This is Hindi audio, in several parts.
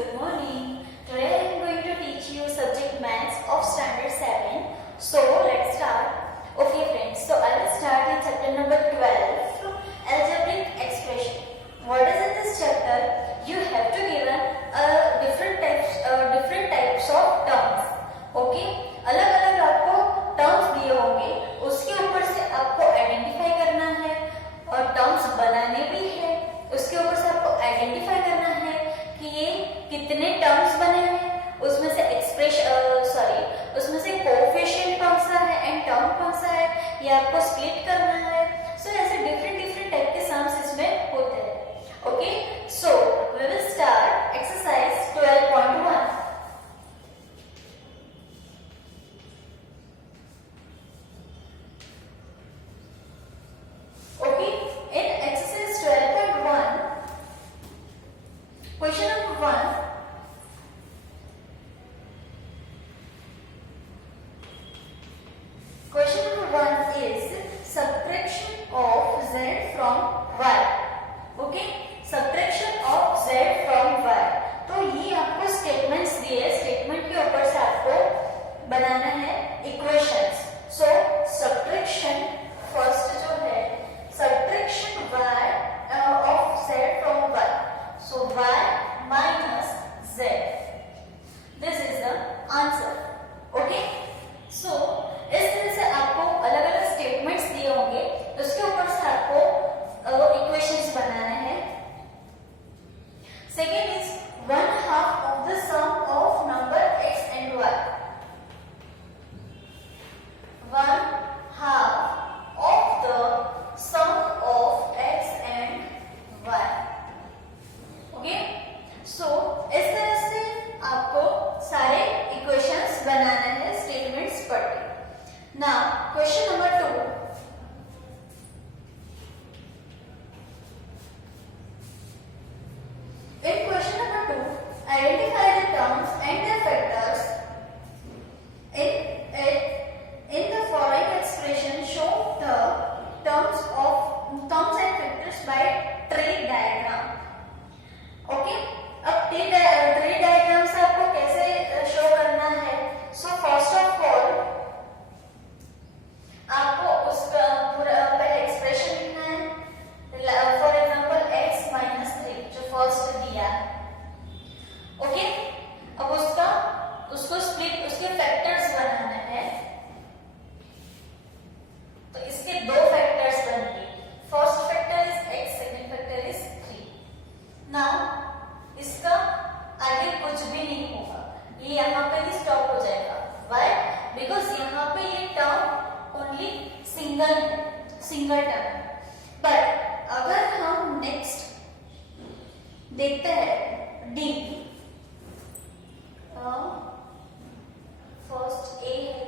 good morning. Today I am going to teach you subject maths of standard 7. So let's start. Okay friends, so I will start in chapter number 12, algebraic expression. What is in this chapter? You have to given different types of terms. Okay, अलग अलग आपको terms दिए होंगे, उसके ऊपर से आपको आइडेंटिफाई करना है और टर्म्स बनाने भी है। उसके ऊपर से आपको आइडेंटिफाई करना है कि ये कितने टर्म्स बने हैं, उसमें से उसमें से कोएफिशिएंट कौन सा है एंड टर्म कौन सा है, ये आपको स्प्लिट करना है। सो ऐसे डिफरेंट टाइप के सम्स इसमें होते हैं। Okay, so we will start exercise 12.1। Question number 1. Question number 1 is subtraction of z from y. Okay, subtraction of z from y. तो ये आपको स्टेटमेंट्स दिए, स्टेटमेंट के ऊपर से आपको बनाना है इक्वेशंस। सो सब्ट्रैक्शन फर्स्ट जो है subtraction y of z from y. So y minus z. This is the answer. Okay. So इस तरह से आपको अलग अलग स्टेटमेंट्स दिए होंगे, उसके ऊपर से आपको इक्वेशंस बनाना है। Second is 1/2 of the sum of number x and y. 1/2 of the sum of x and y. Okay, so इस तरह से आपको सारे इक्वेशंस बनाने हैं स्टेटमेंट्स पढ़ के। Now question number 2। In question number 2, identify the terms and their factors in the following expression. Show the terms and factors by tree diagram. Okay, अब ट्री डायग्राम से आपको कैसे शो करना है? सो फर्स्ट ऑफ ऑल आपको उसका पूरा पहले एक्सप्रेशन लिखना है। फॉर एग्जांपल x माइनस 3 जो फर्स्ट दिया है। ओके, अब उसको स्प्लिट, उसके फैक्टर्स बनाना है। तो इसके दो फैक्टर्स बनेंगे। First factor is x, second factor is 3। Now इसका आगे कुछ भी नहीं होगा, ये यहाँ पे ही स्टॉप हो जाएगा। Why? Because यहाँ पे ये term only single term. But अगर हम नेक्स्ट देखते हैं डी, फर्स्ट ए है,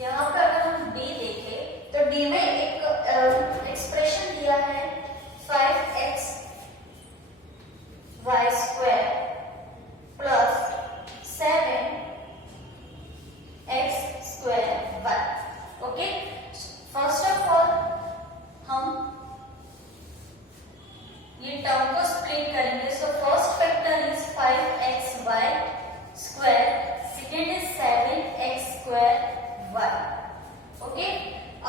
यहाँ पे अगर हम डी देखें तो डी में एक एक्सप्रेशन दिया है 5x y square plus 7x square y. Okay, first of all हम ये टर्म को स्प्लिट करेंगे। So first factor is 5xy square, second is 7x square y. Okay,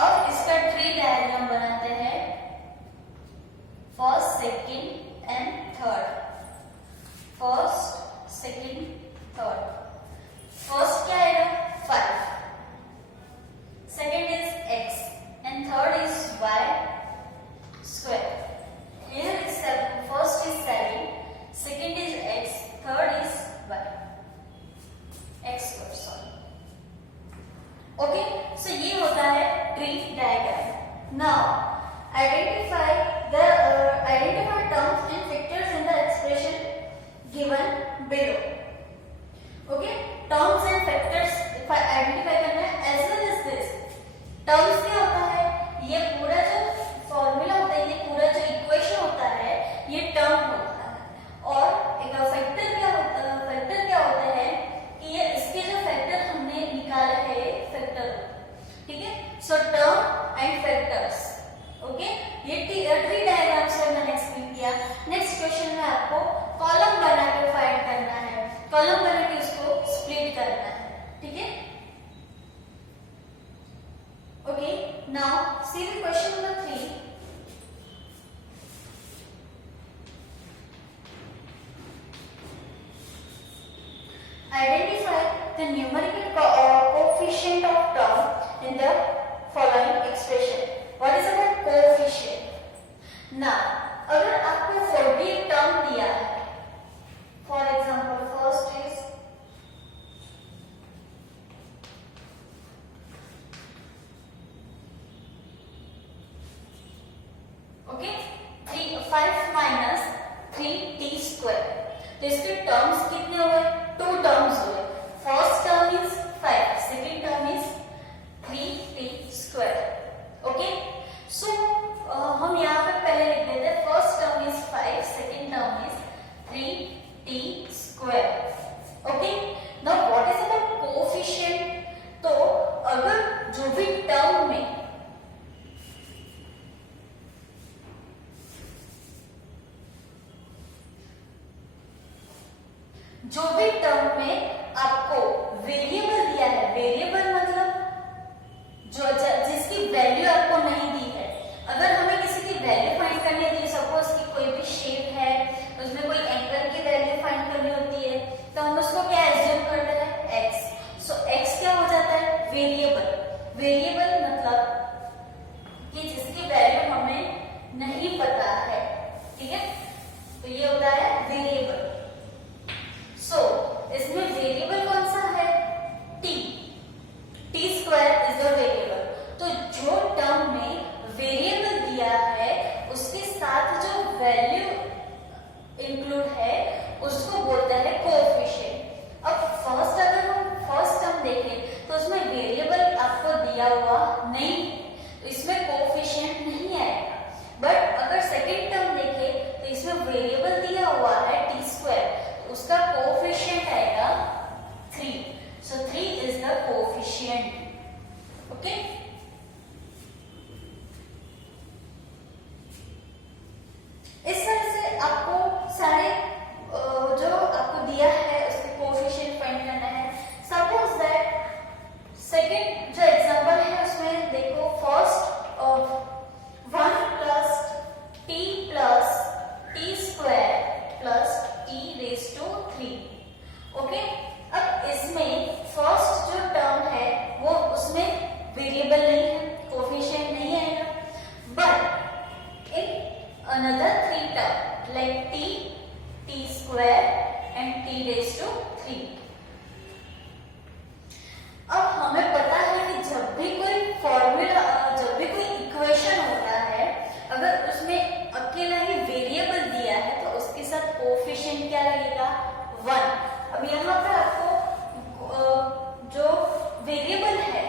अब इसका ट्री डायग्राम बनाते हैं, first, second and third. First, second, third. First क्या आएगा? 5, second is x and third is y square. Here is 7, first is 7, second is x, third is y, x square, sorry. Okay, so ये होता है tree diagram. Now identify terms and factors in the expression given below. Okay, terms and factors identify करना है। as well as this terms क्या होता है? ये पूरा जो फॉर्मूला होता है, ये पूरा जो इक्वेशन होता है, ये टर्म होता है। और एक फैक्टर क्या होता है कि ये इसके जो फैक्टर हमने निकाले हैं फैक्टर, ठीक है। सो टर्म एंड फैक्टर्स। ओके, ये ट्री डायग्राम से मैंने एक्सप्लेन किया। नेक्स्ट क्वेश्चन में आपको column Identify the numerical coefficient of term in the following expression. What is our coefficient? Now, अगर आपको 40 टर्म दिया है, for example first is okay 5 minus 3t square, तो इसके टर्म्स कितने हुए? 2 टर्म्स हुए. First term is 5, second term is 3t square. Okay, so हम यहाँ पे पहले लिख देते हैं first term is 5, second term is 3t square. Okay, now what is our coefficient? तो अगर जो भी टर्म में आपको वेरिएबल दिया है, वेरिएबल मतलब जिसकी वैल्यू आपको नहीं दी है. अगर हमें किसी की वैल्यू फाइंड करनी होती है, सपोज कि कोई भी शेप है, उसमें कोई एंगल की वैल्यू फाइंड करनी होती है, तो हम उसको क्या एज्यूम करते हैं? x. सो x क्या हो जाता है? वेरिएबल. वेरिएबल मतलब कि जिसकी वैल्यू हमें नहीं पता है. ठीक है, तो ये होता है वेरिएबल. सो इसमें वेरिएबल कौन सा है? t. t square is the variable. तो जो टर्म में वेरिएबल दिया है उसके साथ जो वैल्यू इंक्लूड है उसको बोलते हैं कोएफिशिएंट. अब अगर हम फर्स्ट टर्म देखें तो उसमें वेरिएबल आपको दिया हुआ नहीं, तो इसमें कोएफिशिएंट नहीं आएगा. बट अगर सेकेंड टर्म देखें तो इसमें वेरिएबल दिया हुआ है t स्क्वायर, उसका कोएफिशिएंट आएगा 3. सो 3 इज द कोएफिशिएंट. ओके, इस तरह से आपको सारे जो आपको दिया है उसके कोएफिशिएंट फाइंड करना है. सपोज दैट सेकंड जो एग्जांपल है उसमें देखो first 1 plus t plus t square plus t raise to 3. Okay, अब इसमें फर्स्ट जो टर्म है वो उसमें वेरिएबल नहीं है, कोएफिशिएंट नहीं आएगा. But in another 3 term like t square and t raise to 3. अब हमें पता है कि जब भी कोई फॉर्मूला, जब भी कोई इक्वेशन होता है, अगर उसमें अकेला ही वेरिएबल दिया है तो उसके साथ कोएफिशिएंट क्या लगेगा? 1. अब यहाँ पे आपको जो वेरिएबल है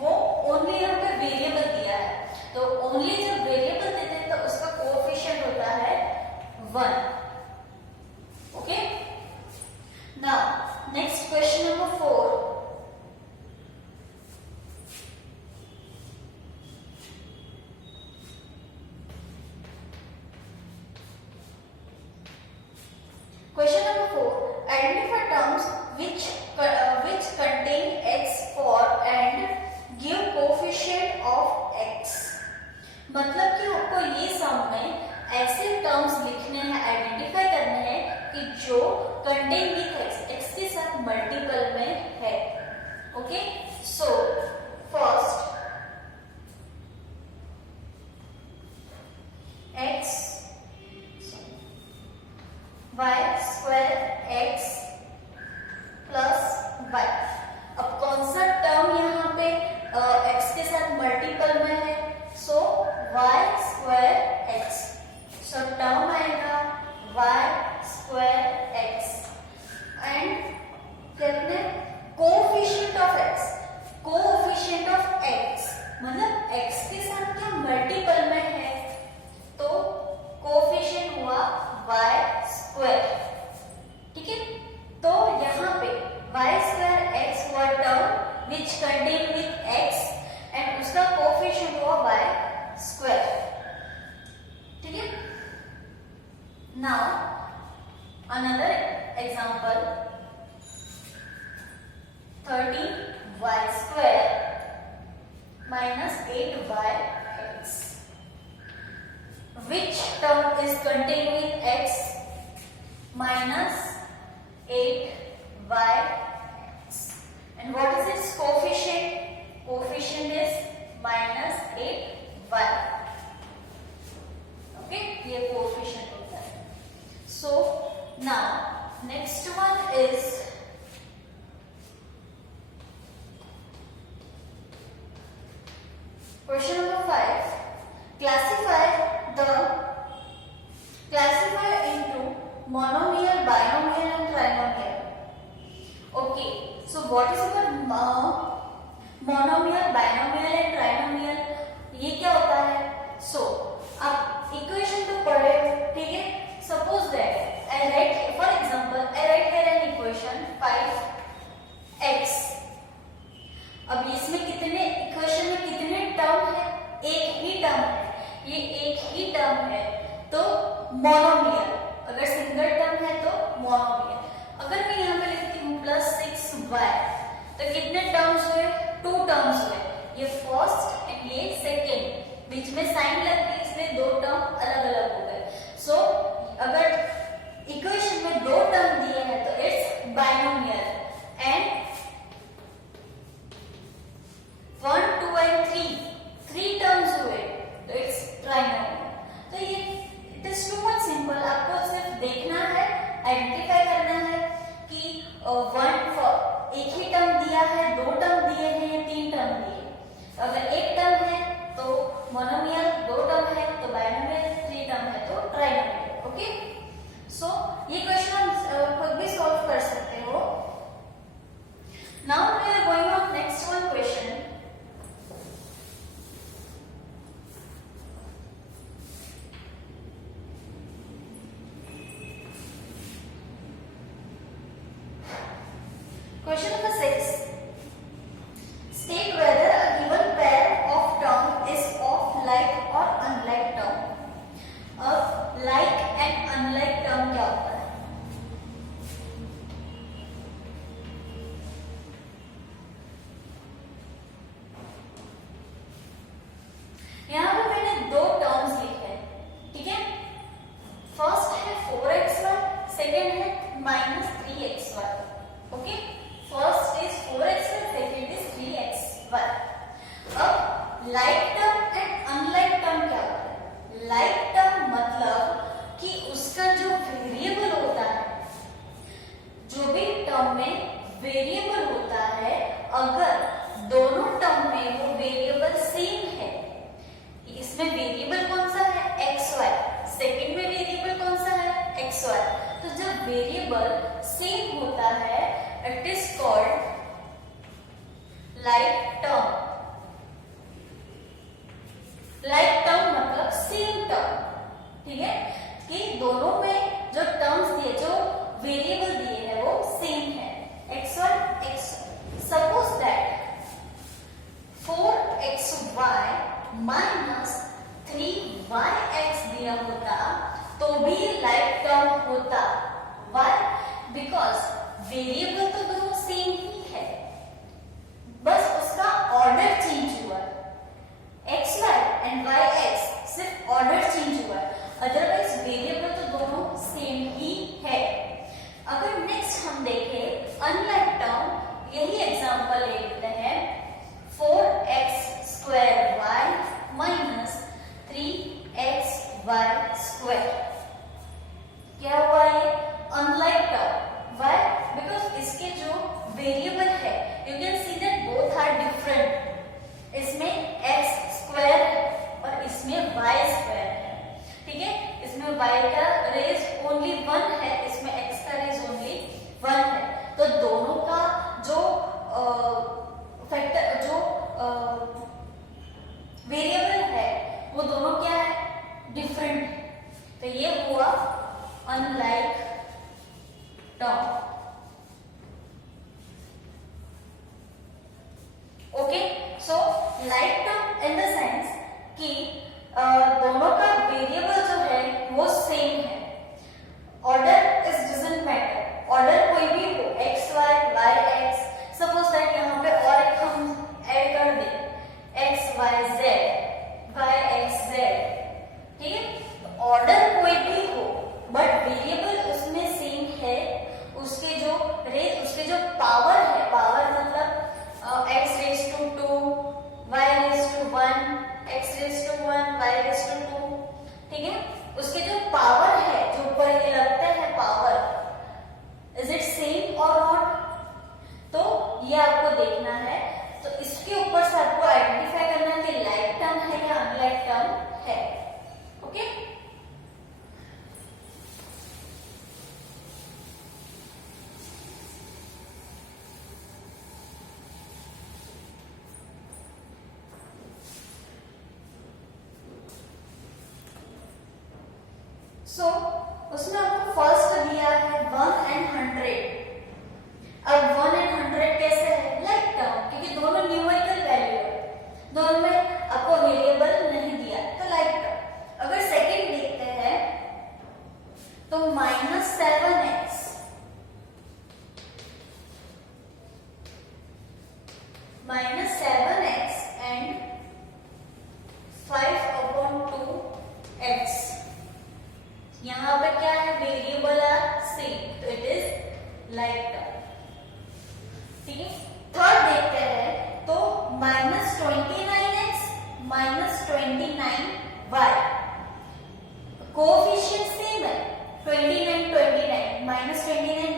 वो ओनली यहाँ पे वेरिएबल दिया है, तो ओनली जब वेरिएबल देते हैं तो उसका कोएफिशिएंट होता है 1. Okay, now next question number 4. Question number 4. Identify terms which contain x for and give coefficient of x. मतलब कि आपको ये सम में ऐसे टर्म्स लिखने हैं, आइडेंटिफाई करने हैं कि जो कंटेन विथ x के साथ मल्टीपल में है. Okay, so first x y square x plus y. अब कौन सा टर्म यहाँ पे x के साथ मल्टीपल में है? सो y स्क्वायर x. सो टर्म आएगा y स्क्वायर x एंड कितने? Coefficient of x. Coefficient of x मतलब x के साथ क्या मल्टीपल में है, तो कोएफिशिएंट हुआ y स्क्वायर. ठीक है, तो यहाँ पे y स्क्वायर x हुआ term which contain with x and उसका कोएफिशिएंट हुआ y स्क्वायर. ठीक है, now another example 13y square minus 8yx. Which term is contained with x minus 8y what is its coefficient? Coefficient is -8y. Okay, ये coefficient होता है. So now next one is question number 5. Classify into monomial, binomial and trinomial. Okay, so what is your monomial, binomial and trinomial? ये क्या होता है? So आप इक्वेशन तो पढ़े, ठीक है? Suppose that I write, for example, I write here an equation 5x. अब इसमें कितने इक्वेशन में कितने टर्म है? एक ही टर्म है. ये एक ही टर्म है तो मोनोमियल. अगर सिंगल टर्म है तो मोनोमियल. अगर मैं यहाँ पे लिखती हूँ +6y तो कितने टर्म्स हुए? 2 टर्म्स हुए. ये फर्स्ट एंड ये सेकेंड. बीच में साइन लग गई इसलिए 2 टर्म अलग अलग हो गए. सो अगर इक्वेशन में 2 टर्म दिए हैं तो it's binomial. And 1, 2 and 3 terms हुए तो इट्स ट्राइनोमियल. तो ये it is too much simple. आपको सिर्फ देखना है, आइडेंटिफाई करना है कि एक ही टर्म दिया है, 2 टर्म दिए हैं या 3 टर्म दिए. अगर एक टर्म है तो मोनोमियल, 2 टर्म है तो बाइनोमियल, 3 टर्म है तो ट्राइनोमियल. ओके, सो ये क्वेश्चन खुद भी सॉल्व कर सकते हो. Now we are going on next one question. Question number 6. State whether a given pair of term is of like or unlike term. अब like and unlike term क्या होता है? यहाँ पे मैंने 2 टर्म्स लिखे हैं, ठीक है? फर्स्ट है 4xy, सेकेंड है -3xy. Okay, first is 4xy, second is 3xy. अब like term and unlike term क्या होता है? लाइक टर्म मतलब कि उसका जो वेरिएबल होता है, जो भी टर्म में वेरिएबल होता है, अगर दोनों टर्म में वो वेरिएबल सेम है. इसमें वेरिएबल कौन सा है? xy. सेकेंड में वेरिएबल कौन सा है? xy. तो जब वेरिएबल सेम होता है it is called like term. Like term मतलब सेम टर्म, ठीक है? कि दोनों में जो टर्म्स दिए, जो वेरिएबल दिए हैं वो सेम है. x1 x. Suppose that 4xy -3yx दिया होता तो भी लाइक टर्म होता. व्हाई? बिकॉज वेरिएबल तो दोनों सेम ही है, बस उसका ऑर्डर चेंज हुआ. xy एंड yx सिर्फ ऑर्डर चेंज हुआ, अदरवाइज वेरिएबल तो दोनों सेम ही है. अगर नेक्स्ट हम देखें अनलाइक टर्म, यही एग्जांपल ले लेते हैं. 4x² y -3xy². क्या हुआ ये? Unlike term. Why? Because इसके जो वेरिएबल है, you can see that both are different. इसमें x² और इसमें y² है, ठीक है? इसमें y का रेज ओनली 1 है, इसमें x का रेज ओनली 1 है. तो दोनों का जो फैक्टर, जो वेरिएबल है, वो दोनों क्या है? डिफरेंट है. तो ये हुआ unlike term. Okay, so like term in the sense कि दोनों का वेरिएबल जो है वो सेम है. Order is doesn't matter. Order कोई भी हो, xy, yx. सपोज दैट यहाँ पे और एक हम ऐड कर दें, xyz, yxz, ठीक है? ऑर्डर कोई भी हो बट वेरिएबल उसमें सेम है, उसके सो उसमें आपको फर्स्ट दिया है 1 and 100। अब 1 and 100 कैसे है? लाइक टर्म, क्योंकि दोनों न्यूमेरिकल वैल्यू है, दोनों में आपको वेरिएबल नहीं दिया तो लाइक टर्म। अगर सेकंड देखते हैं तो -7x एंड 5/2x, यहाँ पे क्या है? वेरिएबल है सेम, तो इट इज लाइक टर्म। ठीक है, थर्ड देखते हैं तो -29x -29y, कोएफिशिएंट सेम है, 29 -29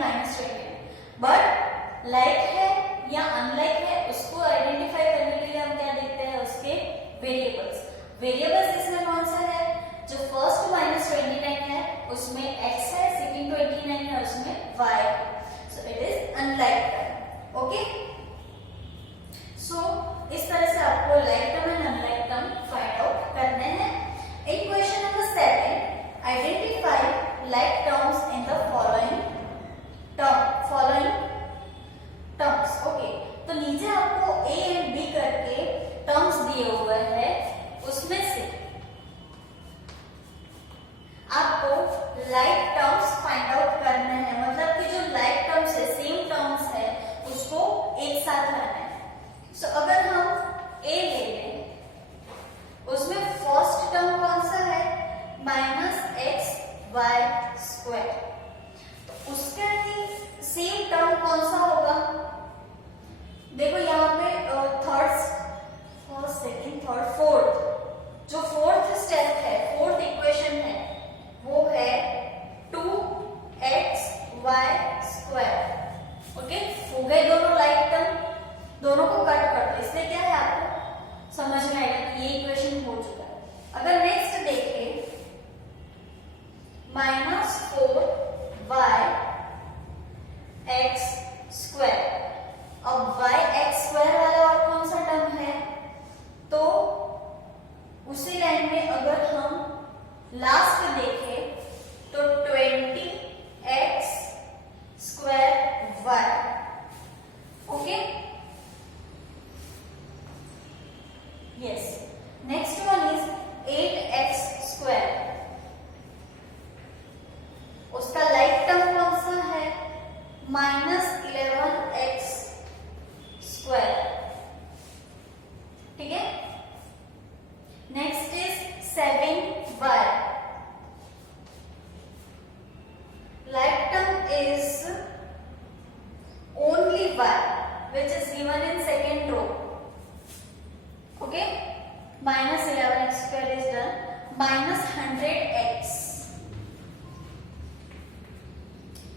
बट लाइक है या अनलाइक है, उसको आइडेंटिफाई करने के लिए हम क्या देखते हैं? उसके वेरिएबल्स इसमें कौन सा है? जो फर्स्ट -29 है उसमें x है, सेकंड 29 है उसमें y है, so it is unlike term. Okay, so इस तरह से आपको like term and unlike term find out करने हैं। In question number 7, identify like terms in the following terms. Okay, तो नीचे आपको a एंड b करके टर्म्स दिए हुए हैं, उसमें से आपको लाइक टर्म्स फाइंड आउट करने हैं, मतलब कि जो लाइक टर्म्स है, सेम टर्म्स है, उसको एक साथ लाना है। सो अगर हम a ले लें, उसमें फर्स्ट टर्म कौन सा है? -xy², तो उसका ही सेम टर्म कौन सा होगा? देखो यहाँ पे फर्स्ट, सेकंड, थर्ड, फोर्थ, जो फोर्थ स्टेप है, फोर्थ इक्वेशन है, वो है 2xy²। ओके, हो गए दोनों लाइक टर्म, दोनों को कट कर दो, इसलिए क्या है आपको समझ में आएगा कि ये इक्वेशन हो चुका है। अगर नेक्स्ट देखें -4yx², अब yx² वाला और कौन सा टर्म है? तो उसी लाइन में अगर हम लास्ट देखें तो 20x²y। Okay, yes, next one is 8x², उसका लाइक टर्म कौन सा है? -11x²। ठीक है, next is 7y, like term is only y, which is given in second row. Okay, -11x² is done, -100x,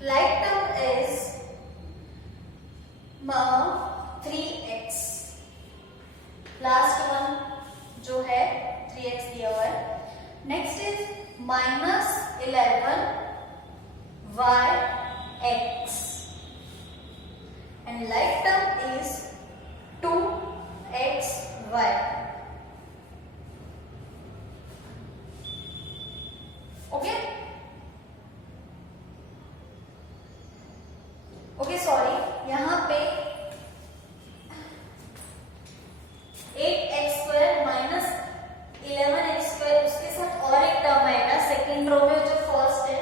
like term is 3x, last one जो है 3x दिया हुआ है। Next is -11yx, and like term is 2xy। Okay, sorry, यहां पे 8x² -11x², उसके साथ और एक टर्म आएगा सेकेंड रो में, जो फर्स्ट है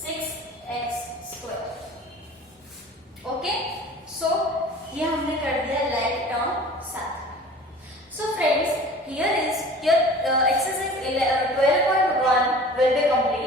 6x²। ओके, सो ये हमने कर दिया लाइक टर्म साथ। So friends, here is your exercise 12.1 will be complete।